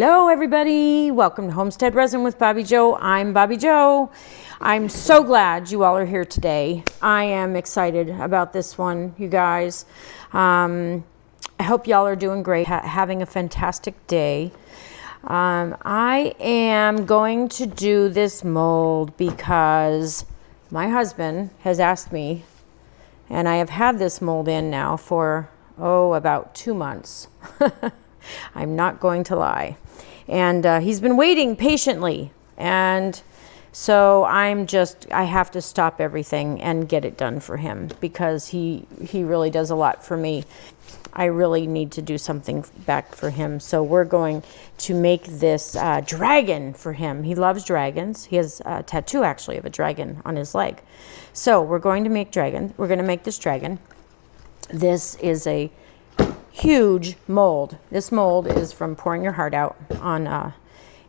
Hello everybody, welcome to Homestead Resin with Bobby Joe. I'm Bobby Joe. I'm so glad you all are here today. I am excited about this one, you guys. I hope y'all are doing great, having a fantastic day. I am going to do this mold because my husband has asked me, and I have had this mold in now for, about 2 months. I'm not going to lie. And he's been waiting patiently. And so I have to stop everything and get it done for him because he really does a lot for me. I really need to do something back for him. So we're going to make this dragon for him. He loves dragons. He has a tattoo actually of a dragon on his leg. So we're going to make dragon. We're going to make this dragon. This is a huge mold. This mold is from Pouring Your Heart Out on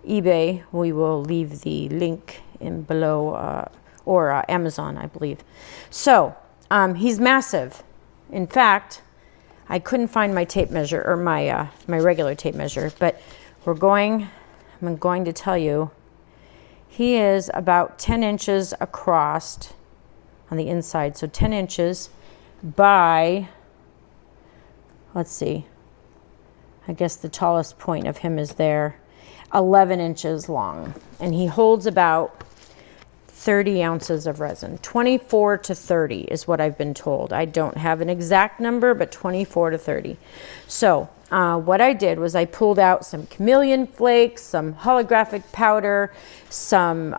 eBay. We will leave the link in below, or Amazon, I believe. So he's massive. In fact, I couldn't find my tape measure or my regular tape measure, but I'm going to tell you, he is about 10 inches across on the inside. So 10 inches by, let's see, I guess the tallest point of him is there, 11 inches long. And he holds about 30 ounces of resin. 24 to 30 is what I've been told. I don't have an exact number, but 24 to 30. So what I did was I pulled out some chameleon flakes, some holographic powder, some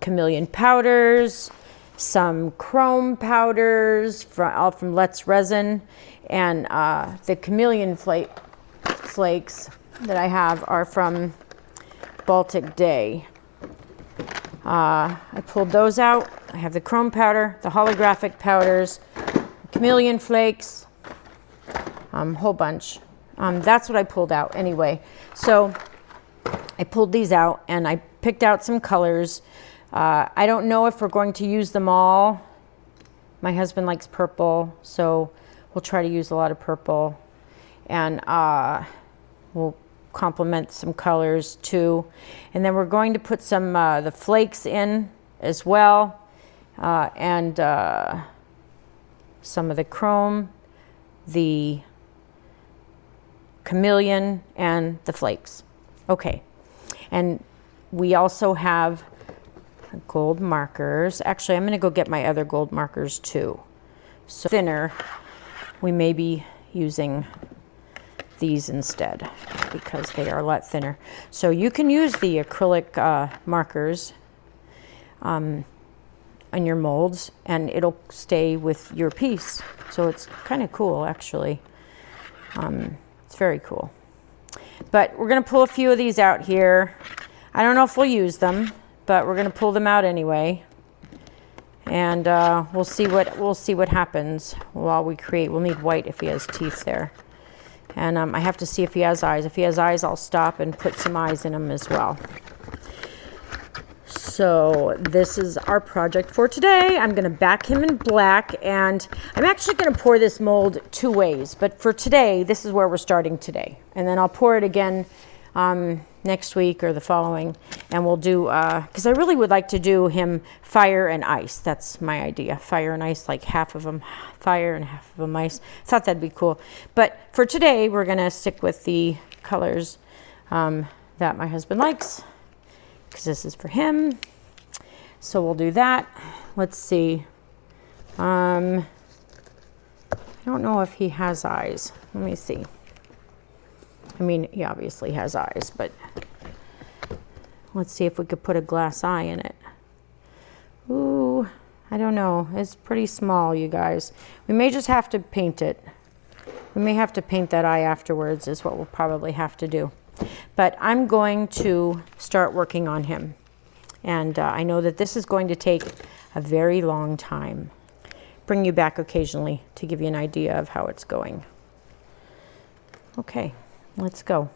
chameleon powders, some chrome powders all from Glitz resin. And the chameleon flakes that I have are from Baltic Day. I pulled those out. I have the chrome powder, the holographic powders, chameleon flakes, whole bunch. That's what I pulled out anyway. So I pulled these out and I picked out some colors. I don't know if we're going to use them all. My husband likes purple, so we'll try to use a lot of purple, and we'll complement some colors too. And then we're going to put some the flakes in as well, and some of the chrome, the chameleon, and the flakes. Okay, and we also have gold markers. Actually, I'm going to go get my other gold markers too. So thinner. We may be using these instead because they are a lot thinner. So you can use the acrylic markers on your molds and it'll stay with your piece. So it's kind of cool actually. It's very cool. But we're going to pull a few of these out here. I don't know if we'll use them, but we're going to pull them out anyway. And we'll see what happens while we create. We'll need white if he has teeth there. And I have to see if he has eyes. If he has eyes, I'll stop and put some eyes in him as well. So this is our project for today. I'm going to back him in black, and I'm actually going to pour this mold 2 ways. But for today, this is where we're starting today. And then I'll pour it again next week or the following, and we'll do, because I really would like to do him fire and ice. That's my idea. Fire and ice, like half of them fire and half of them ice. Thought that'd be cool. But for today, we're going to stick with the colors that my husband likes, because this is for him. So we'll do that. Let's see. I don't know if he has eyes. Let me see. I mean, he obviously has eyes, but let's see if we could put a glass eye in it. Ooh, I don't know. It's pretty small, you guys. We may just have to paint it. We may have to paint that eye afterwards is what we'll probably have to do. But I'm going to start working on him. And I know that this is going to take a very long time. Bring you back occasionally to give you an idea of how it's going. Okay. Let's go.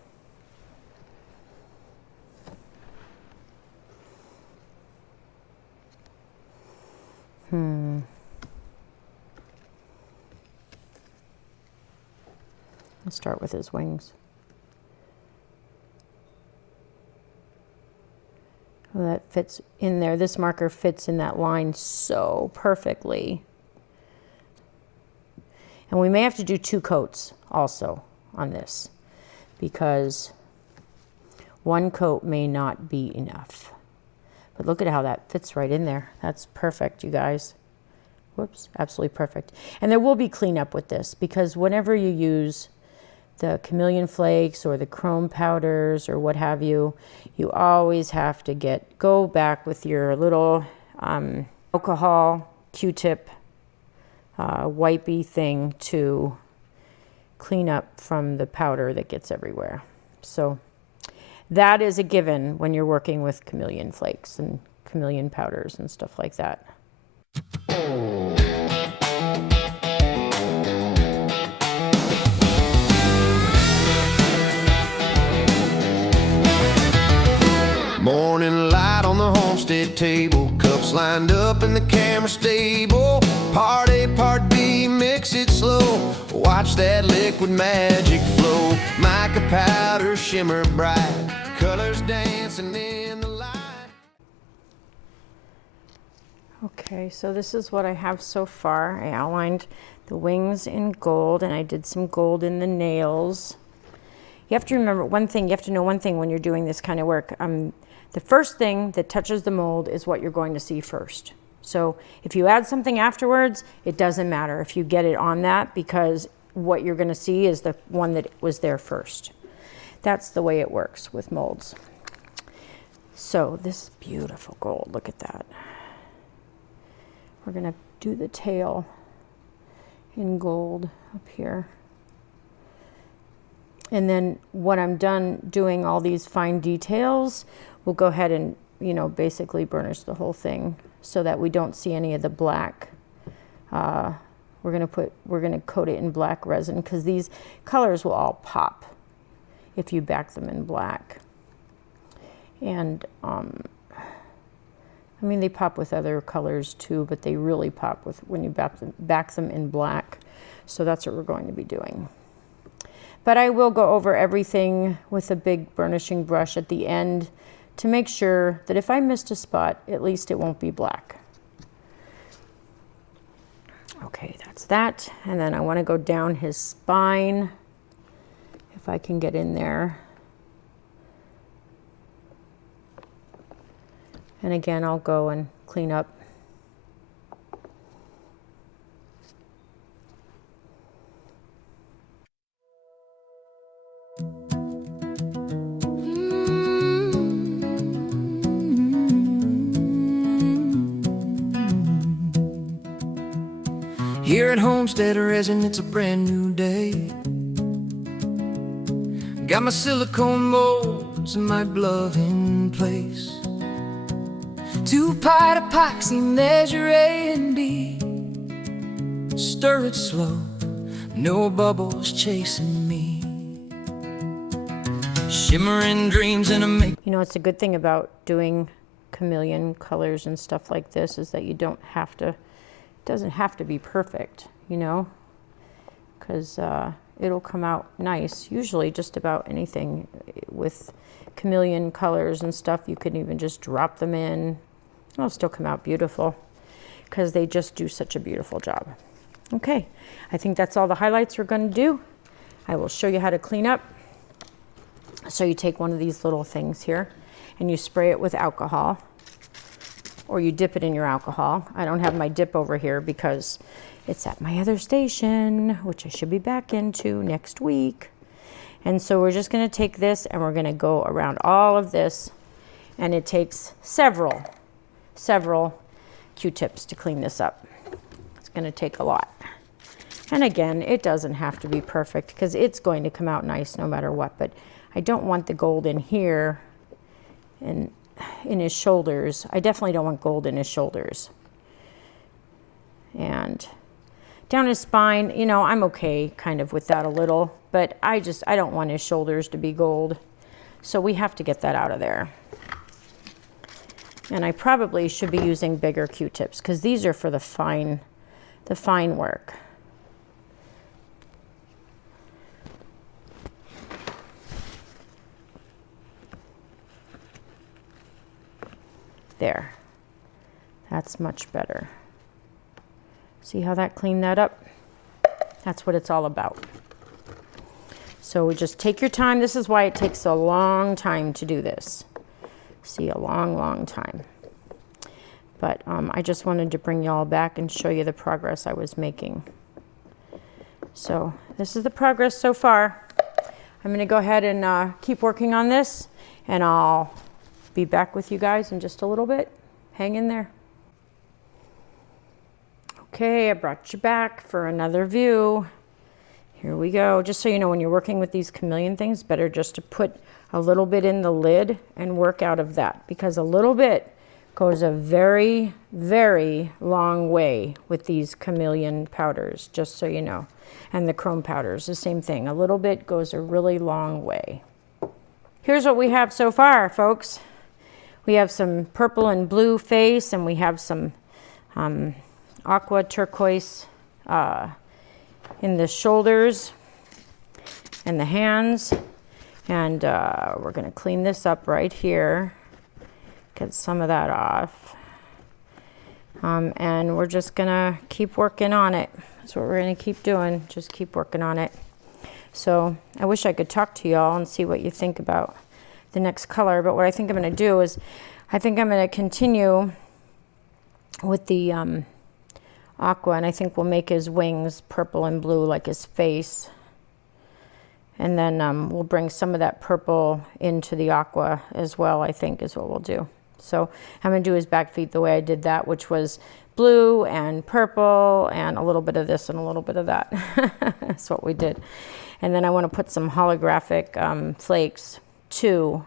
Let's start with his wings. Oh, that fits in there. This marker fits in that line so perfectly. And we may have to do 2 coats also on this, because 1 coat may not be enough. But look at how that fits right in there. That's perfect, you guys. Whoops, absolutely perfect. And there will be cleanup with this, because whenever you use the chameleon flakes or the chrome powders or what have you, you always have to go back with your little alcohol Q-tip wipey thing to clean up from the powder that gets everywhere. So that is a given when you're working with chameleon flakes and chameleon powders and stuff like that. Morning light on the homestead table, cups lined up in the camera stable. Part A, part B, mix it slow. Watch that liquid magic flow. Mica powder shimmer bright, colors dancing in the light. Okay, so this is what I have so far. I outlined the wings in gold, and I did some gold in the nails. You have to remember one thing, you have to know one thing when you're doing this kind of work. The first thing that touches the mold is what you're going to see first. So if you add something afterwards, it doesn't matter if you get it on that, because what you're going to see is the one that was there first. That's the way it works with molds. So this beautiful gold, look at that. We're going to do the tail in gold up here. And then when I'm done doing all these fine details, we'll go ahead and, you know, basically burnish the whole thing so that we don't see any of the black. We're gonna coat it in black resin, because these colors will all pop if you back them in black. And I mean, they pop with other colors too, but they really pop with when you back them in black. So that's what we're going to be doing. But I will go over everything with a big burnishing brush at the end to make sure that if I missed a spot, at least it won't be black. Okay, that's that. And then I want to go down his spine, if I can get in there. And again, I'll go and clean up. Here at Homestead Resin, it's a brand new day. Got my silicone molds and my glove in place. 2-part epoxy, measure A and B. Stir it slow, no bubbles chasing me. Shimmering dreams in a make. You know, it's a good thing about doing chameleon colors and stuff like this is that you don't have to, it doesn't have to be perfect, you know, because it'll come out nice. Usually just about anything with chameleon colors and stuff, you can even just drop them in. It'll still come out beautiful because they just do such a beautiful job. Okay, I think that's all the highlights we're going to do. I will show you how to clean up. So you take one of these little things here and you spray it with alcohol, or you dip it in your alcohol. I don't have my dip over here because it's at my other station, which I should be back into next week. And so we're just going to take this and we're going to go around all of this, and it takes several Q-tips to clean this up. It's going to take a lot. And again, it doesn't have to be perfect because it's going to come out nice no matter what, but I don't want the gold in here and in his shoulders. I definitely don't want gold in his shoulders. And down his spine, you know, I'm okay kind of with that a little, but I don't want his shoulders to be gold. So we have to get that out of there. And I probably should be using bigger Q-tips because these are for the fine work. There. That's much better. See how that cleaned that up? That's what it's all about. So we just take your time. This is why it takes a long time to do this. See, a long, long time. But I just wanted to bring y'all back and show you the progress I was making. So this is the progress so far. I'm going to go ahead and keep working on this, and I'll be back with you guys in just a little bit. Hang in there. Okay, I brought you back for another view. Here we go. Just so you know, when you're working with these chameleon things, better just to put a little bit in the lid and work out of that, because a little bit goes a very, very long way with these chameleon powders, just so you know. And the chrome powders, the same thing. A little bit goes a really long way. Here's what we have so far, folks. We have some purple and blue face, and we have some aqua turquoise in the shoulders and the hands. And we're going to clean this up right here. Get some of that off. And we're just going to keep working on it. That's what we're going to keep doing. Just keep working on it. So I wish I could talk to y'all and see what you think about the next color. But what I think I'm going to do is I think I'm going to continue with the aqua. And I think we'll make his wings purple and blue like his face. And then we'll bring some of that purple into the aqua as well, I think is what we'll do. So I'm going to do his back feet the way I did that, which was blue and purple and a little bit of this and a little bit of that. That's what we did. And then I want to put some holographic flakes to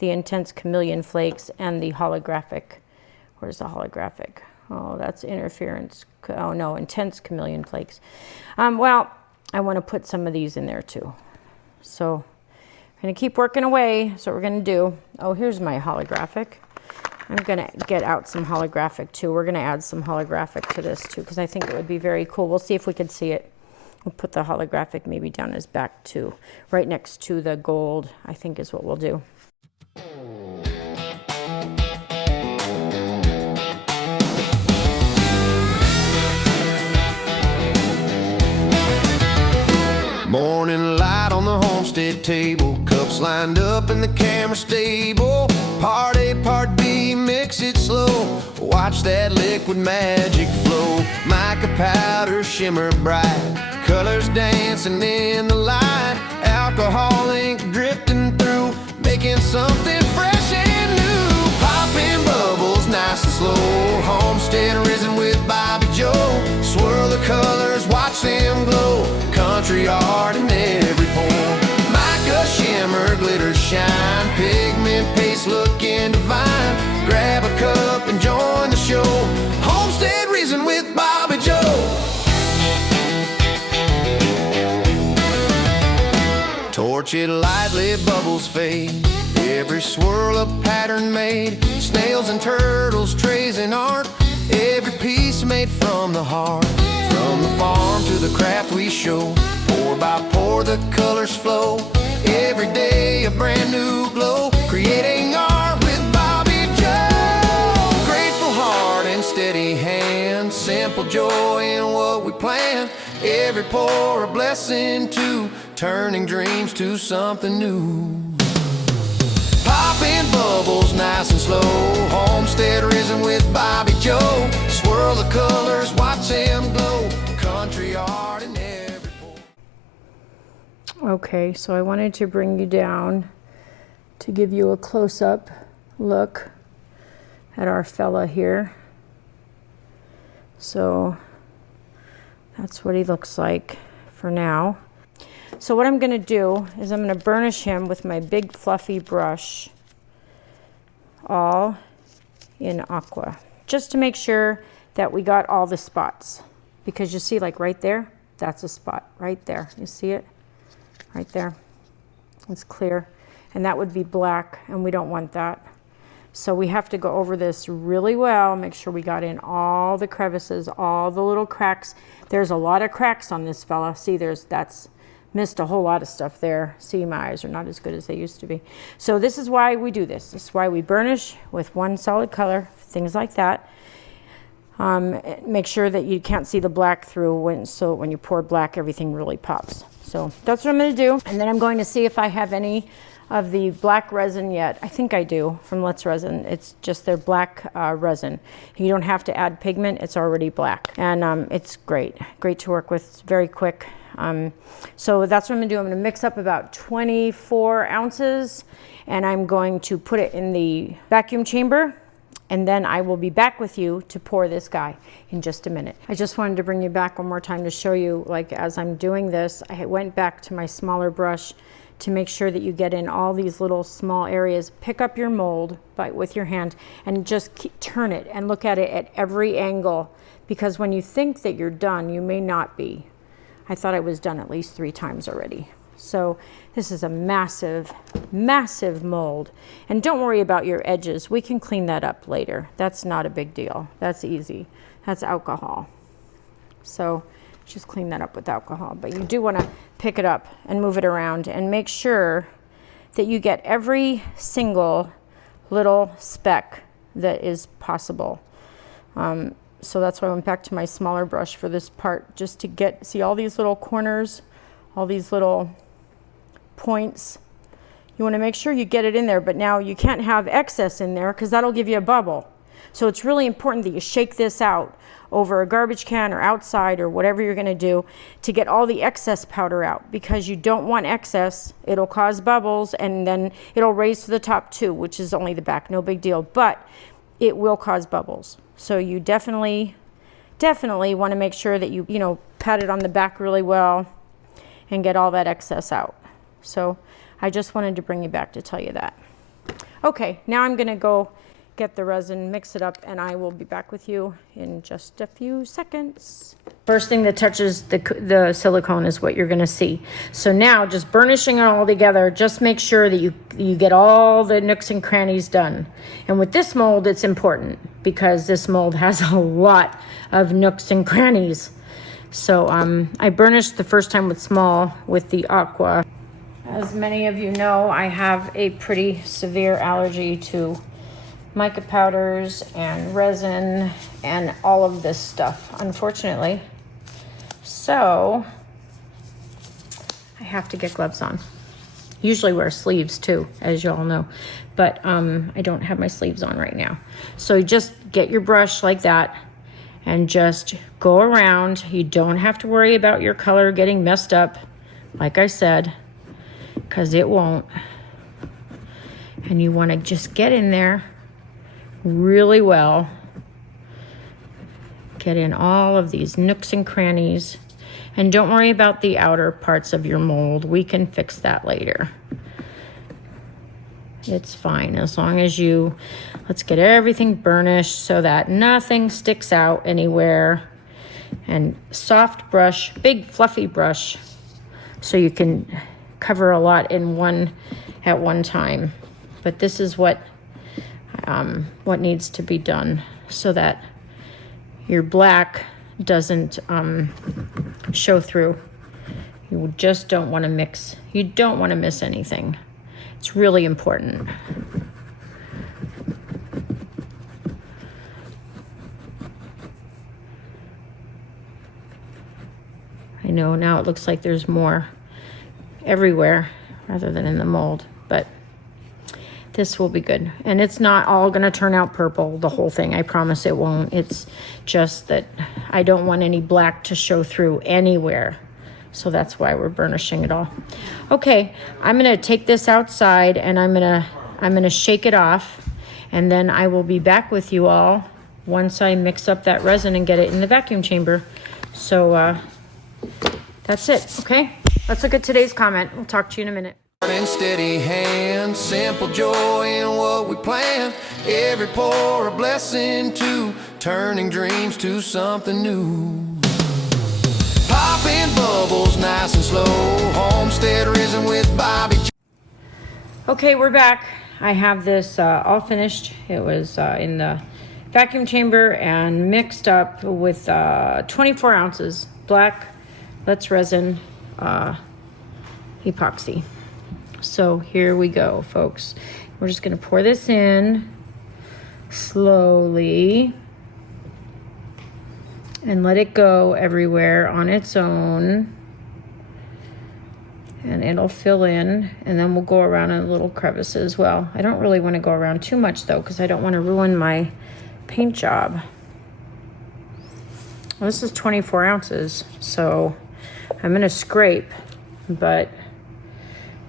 the Intense Chameleon flakes and the holographic. Where's the holographic? Oh, that's interference. Oh no, Intense Chameleon flakes. Well, I want to put some of these in there too. So I'm going to keep working away. That's what we're going to do. Oh, here's my holographic. I'm going to get out some holographic too. We're going to add some holographic to this too, because I think it would be very cool. We'll see if we can see it. We'll put the holographic maybe down his back too, right next to the gold, I think is what we'll do. Morning light on the homestead table, cups lined up in the camera stable. Part A, part B, mix it slow. Watch that liquid magic flow. Mica powder shimmer bright, colors dancing in the light. Alcohol ink drifting through, making something fresh and new. Popping bubbles nice and slow. Homestead Resin with Bobby Joe. Swirl the colors, watch them glow. Country art in every pore. Mica shimmer, glitter shine. Pigment paste looking divine. Grab a cup and join the show. Homestead Resin with Bobby Joe. Torch it lightly, bubbles fade. Every swirl a pattern made. Snails and turtles, trays and art. Every piece made from the heart. From the farm to the craft we show. Pour by pour the colors flow. Every day a brand new glow. Creating art with Bobby Joe. Grateful heart and steady hand. Simple joy in what we plan. Every pour a blessing too. Turning dreams to something new. Popping bubbles nice and slow. Homestead Resin with Bobby Joe. Swirl the colors, watch them glow. Country art in every pore. Okay, so I wanted to bring you down to give you a close-up look at our fella here. So that's what he looks like for now. So what I'm going to do is I'm going to burnish him with my big fluffy brush, all in aqua, just to make sure that we got all the spots. Because you see, like right there, that's a spot right there. You see it? Right there. It's clear. And that would be black, and we don't want that. So we have to go over this really well, make sure we got in all the crevices, all the little cracks. There's a lot of cracks on this fella. See, that's missed a whole lot of stuff there. See, my eyes are not as good as they used to be. So this is why we do this. This is why we burnish with one solid color, things like that. Make sure that you can't see the black through, so when you pour black, everything really pops. So that's what I'm going to do. And then I'm going to see if I have any of the black resin yet. I think I do from Glitz resin. It's just their black resin. You don't have to add pigment. It's already black. And it's great. Great to work with. It's very quick. So that's what I'm going to do. I'm going to mix up about 24 ounces and I'm going to put it in the vacuum chamber. And then I will be back with you to pour this guy in just a minute. I just wanted to bring you back one more time to show you, like, as I'm doing this, I went back to my smaller brush to make sure that you get in all these little small areas. Pick up your mold with your hand and just turn it and look at it at every angle, because when you think that you're done, you may not be. I thought I was done at least 3 times already. So this is a massive, massive mold. And don't worry about your edges. We can clean that up later. That's not a big deal. That's easy. That's alcohol. So just clean that up with alcohol. But you do want to pick it up and move it around and make sure that you get every single little speck that is possible. So that's why I went back to my smaller brush for this part, just to see all these little corners, all these little points. You want to make sure you get it in there, but now you can't have excess in there because that'll give you a bubble. So it's really important that you shake this out over a garbage can or outside or whatever you're going to do to get all the excess powder out, because you don't want excess. It'll cause bubbles and then it'll raise to the top too, which is only the back, no big deal, but it will cause bubbles. So you definitely want to make sure that you pat it on the back really well and get all that excess out. So I just wanted to bring you back to tell you that. Okay, now I'm going to go get the resin, mix it up, and I will be back with you in just a few seconds. First thing that touches the silicone is what you're going to see. So now, just burnishing it all together, just make sure that you get all the nooks and crannies done. And with this mold, it's important because this mold has a lot of nooks and crannies. So I burnished the first time with the aqua. As many of you know, I have a pretty severe allergy to mica powders and resin and all of this stuff, unfortunately. So I have to get gloves on. Usually wear sleeves too, as you all know, but I don't have my sleeves on right now. So you just get your brush like that and just go around. You don't have to worry about your color getting messed up, like I said, because it won't. And you want to just get in there really well. Get in all of these nooks and crannies. And don't worry about the outer parts of your mold. We can fix that later. It's fine as long as let's get everything burnished so that nothing sticks out anywhere. And soft brush, big fluffy brush, so you can cover a lot at one time. But this is what needs to be done so that your black doesn't show through. You just don't want to mix. You don't want to miss anything. It's really important. I know now it looks like there's more everywhere rather than in the mold, but this will be good. And it's not all going to turn out purple, the whole thing. I promise it won't. It's just that I don't want any black to show through anywhere. So that's why we're burnishing it all. Okay, I'm going to take this outside and I'm going to shake it off, and then I will be back with you all once I mix up that resin and get it in the vacuum chamber. So that's it, okay? Let's look at today's comment. We'll talk to you in a minute. And steady hand, simple joy in what we plan. Every pour a blessing to turning dreams to something new. Popping bubbles nice and slow. Homestead Resin with Bobby. Okay, we're back. I have this all finished. It was in the vacuum chamber and mixed up with 24 ounces black Glitz resin. epoxy. So here we go, folks. We're just gonna pour this in slowly and let it go everywhere on its own. And it'll fill in, and then we'll go around in little crevices. Well, I don't really want to go around too much though, because I don't want to ruin my paint job. Well, this is 24 ounces, so I'm going to scrape, but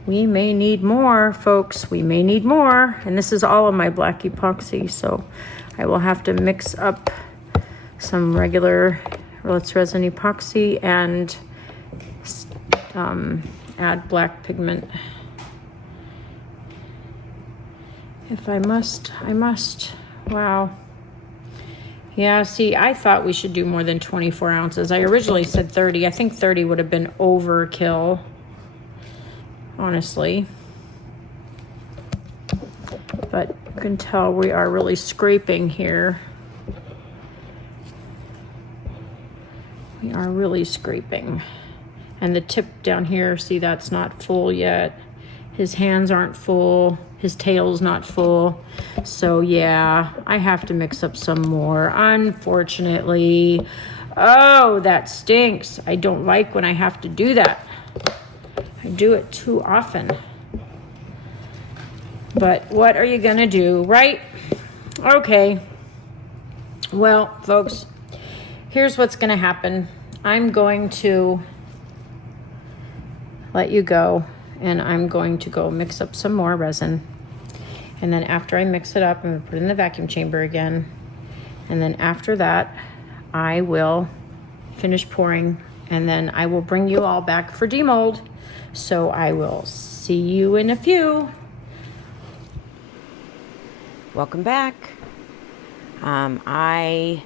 we may need more, folks. We may need more. And this is all of my black epoxy, so I will have to mix up some regular Glitz resin epoxy and add black pigment. If I must, I must. Wow. Yeah, see, I thought we should do more than 24 ounces. I originally said 30. I think 30 would have been overkill, honestly. But you can tell we are really scraping here. We are really scraping. And the tip down here, see, that's not full yet. His hands aren't full. His tail's not full. So yeah, I have to mix up some more, unfortunately. Oh, that stinks. I don't like when I have to do that. I do it too often. But what are you gonna do, right? Okay. Well, folks, here's what's gonna happen. I'm going to let you go, and I'm going to go mix up some more resin. And then after I mix it up, I'm gonna put it in the vacuum chamber again. And then after that, I will finish pouring, and then I will bring you all back for demold. So I will see you in a few. Welcome back. I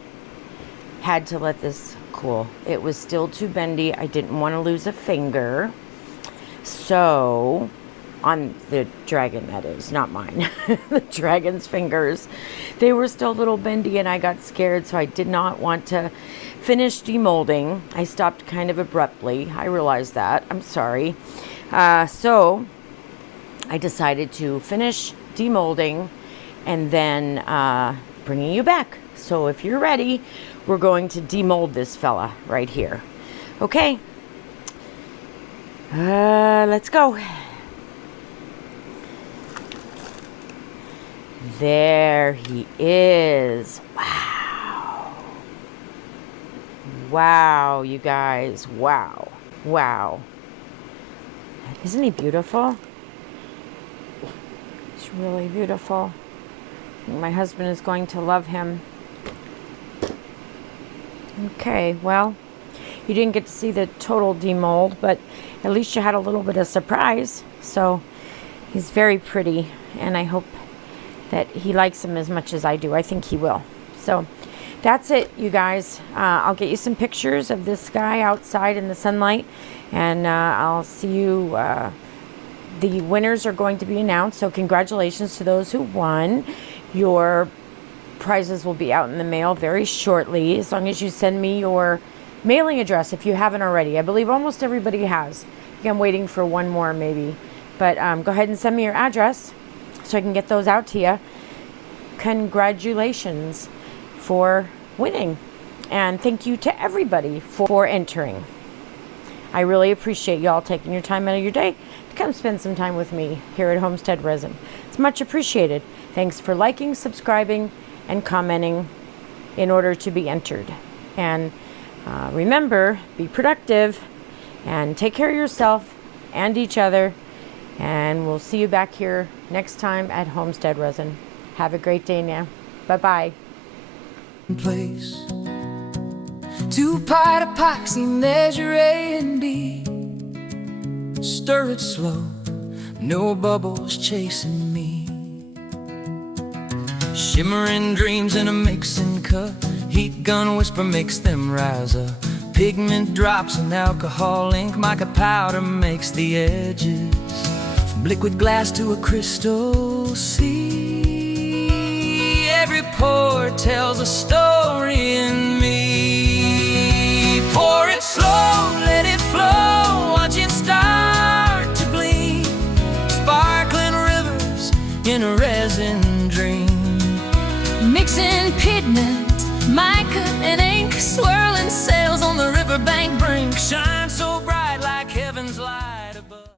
had to let this cool. It was still too bendy. I didn't want to lose a finger. So, on the dragon, that is, not mine. The dragon's fingers. They were still a little bendy, and I got scared, so I did not want to finish demolding. I stopped kind of abruptly. I realized that. I'm sorry. So, I decided to finish demolding and then bringing you back. So, if you're ready, we're going to demold this fella right here. Okay. Let's go. There he is. Wow. Wow, you guys. Wow. Wow. Isn't he beautiful? He's really beautiful. I think my husband is going to love him. Okay, well, you didn't get to see the total demold, but at least you had a little bit of surprise. So he's very pretty, and I hope that he likes him as much as I do. I think he will. So that's it, you guys. I'll get you some pictures of this guy outside in the sunlight, and I'll see you. The winners are going to be announced, so congratulations to those who won. Your prizes will be out in the mail very shortly, as long as you send me your mailing address if you haven't already. I believe almost everybody has. I'm waiting for one more maybe. But go ahead and send me your address so I can get those out to you. Congratulations for winning. And thank you to everybody for entering. I really appreciate y'all taking your time out of your day to come spend some time with me here at Homestead Resin. It's much appreciated. Thanks for liking, subscribing, and commenting in order to be entered. And remember, be productive and take care of yourself and each other. And we'll see you back here next time at Homestead Resin. Have a great day now. Bye-bye. Place 2-part epoxy, measure A and B. Stir it slow, no bubbles chasing me. Shimmering dreams in a mixing cup. Heat gun whisper makes them rise up. Pigment drops and alcohol ink. Mica powder makes the edges. From liquid glass to a crystal sea, every pour tells a story in me. Pour it slow, let it flow, watch it start to in a resin dream. Mixing pigment, mica and ink, swirling sails